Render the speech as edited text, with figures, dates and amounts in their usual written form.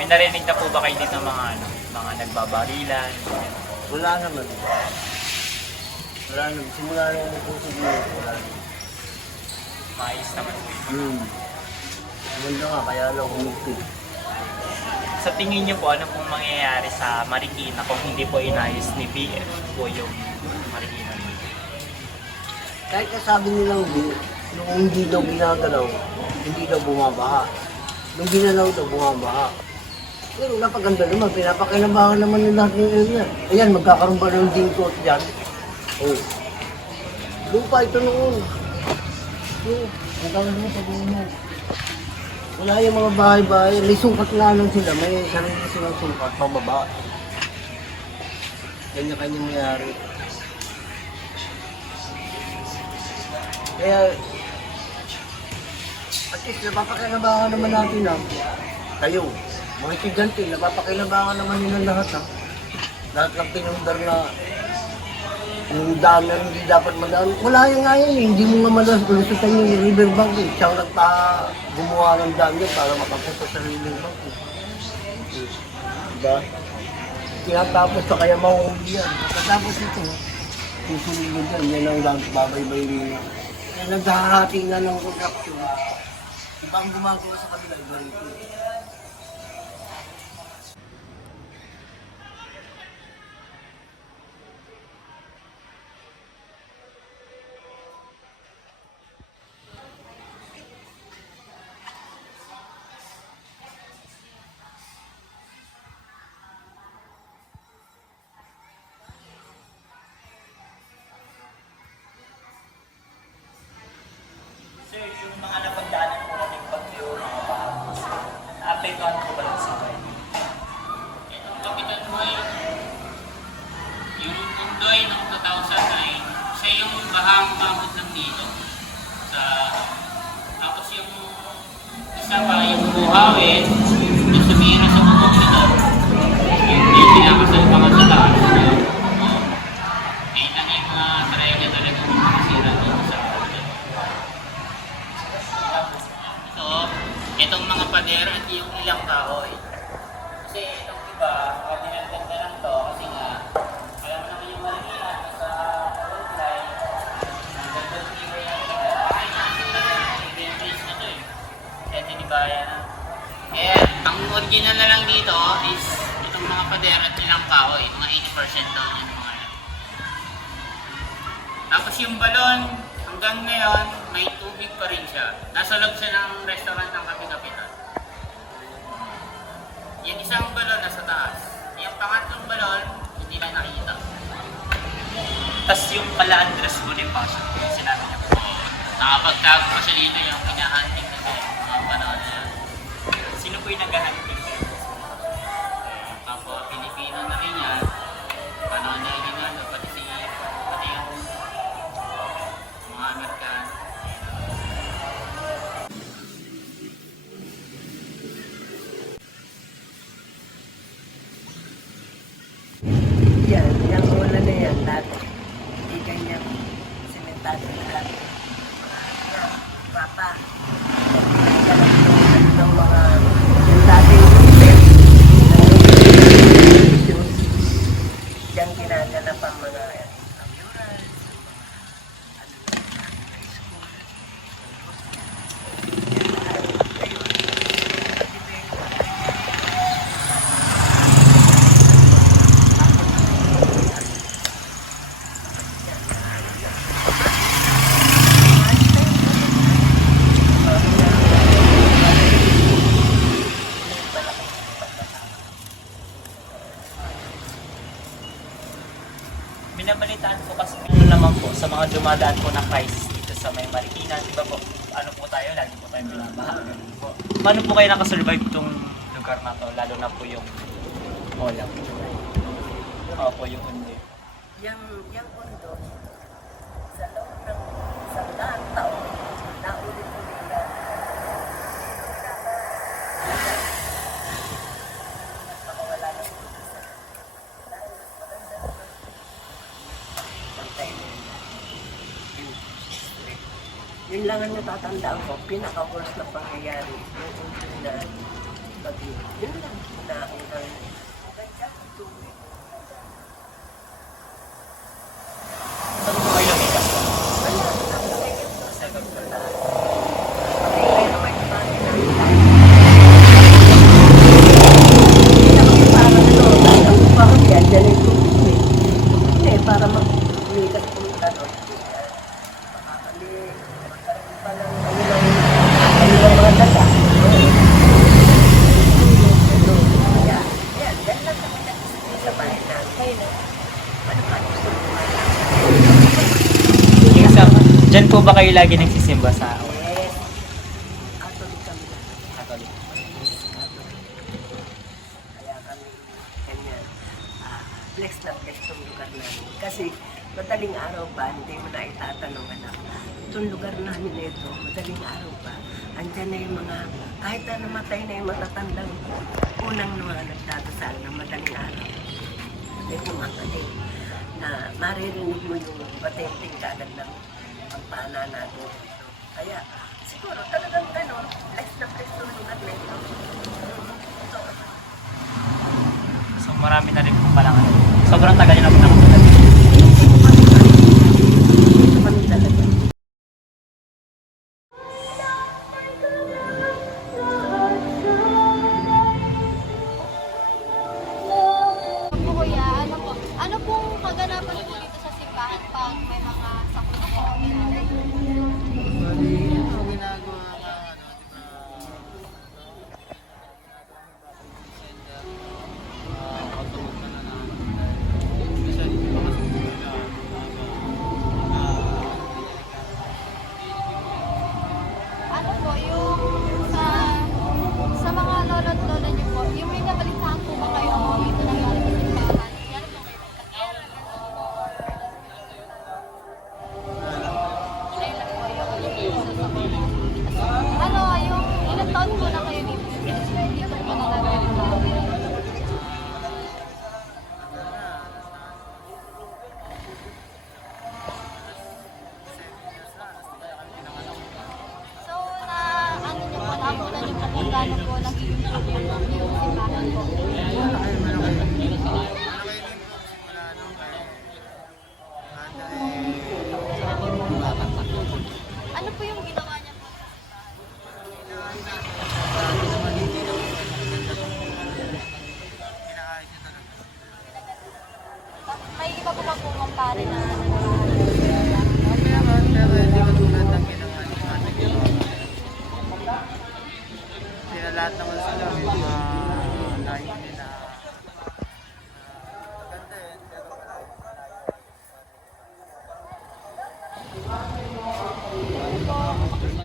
May narinig na po ba kayo dito ng mga ano, mga nagbabarilan? Wala naman. Wala naman. Simula na yung puso dito. Wala naman. Maayos naman po yun. Maganda nga, kaya lang humigpit. Sa tingin niyo po, ano pong mangyayari sa Marikina kung hindi po inayos ni BF po yung Marikina? Kahit kasabi nilang nung hindi daw ginagalaw, hindi daw bumabaha. Nung ginalaw daw, bumabaha. Pero napaganda naman, pinapakinabangan naman ng lahat ng area. Ayan, magkakaroon ba ng dingkot dyan? Oh. Lupa ito noon. Magkakaroon sa buhay. Wala yung mga bahay-bahay, may sukat nga nun sila, may sarili silang sukat, pababa. Kanya-kanya mayari. Kaya, at least napapakinabangan naman natin na kayo, mga estudyante, napapakinabangan naman nila lahat ha. Lahat ng pinundar na yung dam na hindi dapat madaan. Wala yung nga yun eh. Hindi mo nga malasulusutan yung riverbank eh. Siyang gumawa ng dam yun para makapunta sa riverbank eh. Diba? Tinatapos pa kaya mahuhuli yan. Pagkatapos ito, susunod yan. Yan ang babaybay nila. Kaya naghahati na ng construction. Iba ang gumagawa sa kabila, iba rito. Sir, yung mga napagdaanan po natin bagyo, mga bahagos, na-apektuhan po ba ng sibay? Itong Kapitan Boy, yung Pundoy noong 2009, siya yung bahang umabot ng dito. Tapos yung isa pa, yung Buhawin, yung sumira sa bubong nito, yung pinakasal pa nga sa taas. Ayun lang yung mga trailer talagang masira dito sa ito, itong mga pader at yung ilang kahoy. Kasi itong iba, dinagdag na lang to kasi nga, alam mo naman yung Marikina sa road line, hanggang doon iba yung bakit na i-replace na to eh. Kaya tinibayan na. Kaya ang original na lang dito is itong mga pader at ilang kahoy, mga 80% doon yung mga yan. Tapos yung balon, hanggang ngayon, may tubig pa rin siya. Nasa loob siya ng restaurant ng Kape-Kapitan. Yung isang balon nasa taas. Yung pangatlong balon, hindi na nakita. Tapos yung pala Andres Bonifacio, yung sinabi niya po. Nakapagtago pa siya dito yung hinahunting na siya. Mga panahon na yan. Sino po yung naghahanting? Kapwa Pilipino na rin yan. Panahon na rin nga, pati yung mga Amerikano. Yan, yung ulan na yan, dati. Hindi ganyan simentado na lahat. Papa. Ng mga yung dating diyan ginaganap ang mga amurals, Binabalitaan po kasi ano naman po sa mga dumadaan po na crisis dito sa may Marikina, di ba po? Ano po tayo, lagi po tayo binabaha. Ganun po. Paano po kayo nakasurvive itong lugar na to, lalo na po yung Olam? Opo, yung undi. yung undo, sa loob ng isang daang taon, naulit-ulit na. Nakawala ng isa. Dahil maganda naman. Pantay mo yung street. Yun lang ang natatandaan ko, pinaka-worst na pangyayari. Yung na bagyo. Yun lang, naunang ganda ang tubig. Saan po kayo lumikas po? Wala, nasa second floor. Second floor na. Pero may bahay na. Hindi parang parang yan, dyan yung tubig. Hindi, para mag-likas punta doon. Makakali, magkaroon pa ng ano mga daga. Yan lang kami nag-stay sa bahay namin. Ano pa gusto mo Yung sa, dyan po ba kayo lagi nagsisimba sa Yes. Catholic kami na. Catholic? Kaya kami ganyan. Bless na bless itong lugar namin. Kasi madaling araw pa, hindi mo na itatanong anak. Itong lugar namin na ito, madaling araw pa, andyan na yung mga, kahit na namatay na yung matatandang unang mga nagdadasal na madaling araw. May kumakaling na maririnig mo yung patenting kaagad ng pagpana natin dito. Kaya siguro talagang gano'n, bless na bless itong lugar na ito. Ito, So marami na rin po palang ano. Sobrang tagal nyo na po nakapunta. kami talaga. Po kuya, ano pong kaganapan po dito sa simbahan pag may mga sakit po? Ano po, yung sa mga lolo't lola niyo po, yung may nabalitaan po ba kayo dito nangyari sa simbahan? Yan po may nagkakera. Ayun lang po yung isa sa mga. Ano, yung ilang taon po na kayo dito? Dito po na nagkakera. So, na ano niyo po, naabutan niyo po kung gaano po nagiging yung simbahan po. Ano po yung ginawa niya po? May iba po ba po kumpare na Sila lahat naman